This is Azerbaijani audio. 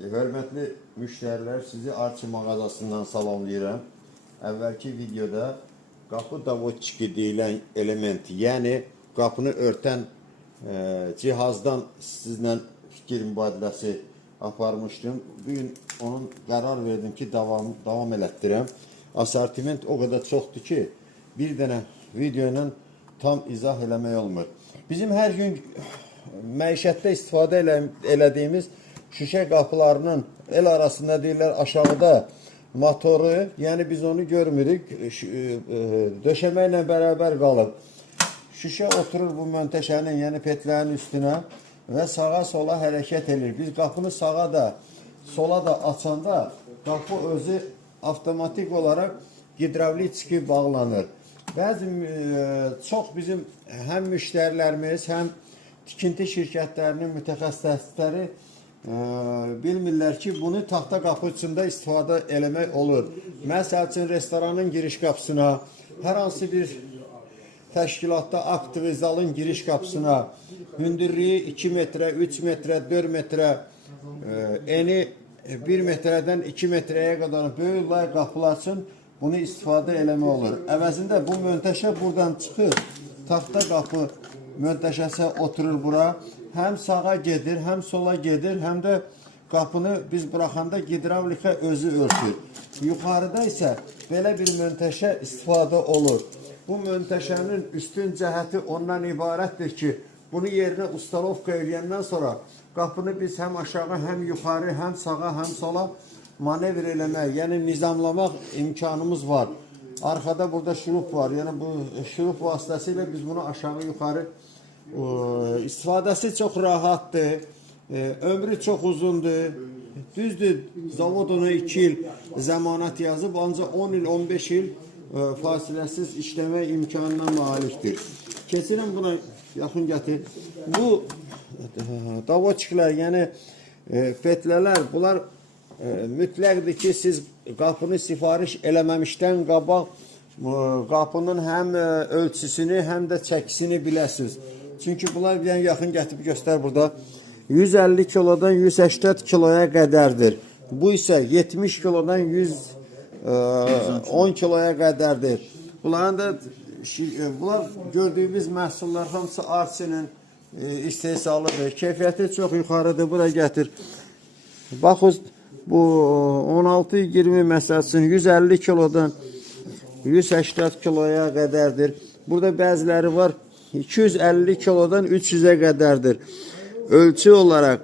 Hörmətli müştərilər, sizi Arçı mağazasından salamlayıram. Əvvəlki videoda qapı davotçiki deyilən element, yəni qapını örtən cihazdan sizlə fikir mübadiləsi aparmışdım. Bugün onun qərar verdim ki, davam elətdirəm. Asortiment o qədər çoxdur ki, bir dənə video ilə tam izah eləmək olmur. Bizim hər gün məişətdə istifadə elədiyimiz şüşə qapılarının el arasında deyirlər aşağıda motoru, yəni biz onu görmürük, döşəməklə bərabər qalıb. Şüşə oturur bu mönteşənin, yəni petlərin üstünə və sağa sola hərəkət edir. Biz qapını sağa da, sola da açanda qapı özü avtomatik olaraq gidravliki bağlanır. Çox bizim həm müştərilərimiz, həm tikinti şirkətlərinin mütəxəssisləri bilmirlər ki, bunu taxta qapı içində istifadə eləmək olur. Məsəl üçün, restoranın giriş qapısına, hər hansı bir təşkilatda aktiv zalın giriş qapısına, hündürlüyü 2 metrə, 3 metrə, 4 metrə, eni 1 metrədən 2 metrəyə qədər böyük lay qapılar üçün bunu istifadə eləmək olur. Əvəzində bu mönteşə buradan çıxır, taxta qapı mönteşəsi oturur bura. Həm sağa gedir, həm sola gedir, həm də qapını biz buraxanda gidravlika özü örtür. Yuxarıda isə belə bir mönteşə istifadə olur. Bu mönteşənin üstün cəhəti ondan ibarətdir ki, bunu yerinə ustalovka eləyəndən sonra qapını biz həm aşağı, həm yuxarı, həm sağa, həm sola manevr eləmək, yəni nizamlamaq imkanımız var. Arkada burada şurup var, yəni bu şurup vasitəsilə biz bunu aşağı, yuxarı istifadəsi çox rahatdır, ömrü çox uzundur. Düzdür, zavod ona 2 il zəmanət yazıb, ancaq 10 il, 15 il fasiləsiz işləmək imkanına malikdir. Keçirəm buna yaxın gətir. Bu davotçiklər, yəni petlələr, bunlar mütləqdir ki, siz qapını sifariş eləməmişdən qabaq qapının həm ölçüsünü, həm də çəkisini biləsiniz. Çünki bunlar bir dənə yaxın gətirib göstər burada. 150 kilodan 180 kiloya qədərdir. Bu isə 70 kilodan 110 kiloya qədərdir. Bunlar gördüyümüz məhsullar hamısı Arçının istehsalıdır. Keyfiyyəti çox yuxarıdır. Bura gətir. Baxın, bu 16-20 məsəl üçün 150 kilodan 180 kiloya qədərdir. Burada bəziləri var 250 kilodan 300'e qədərdir. Ölçü olaraq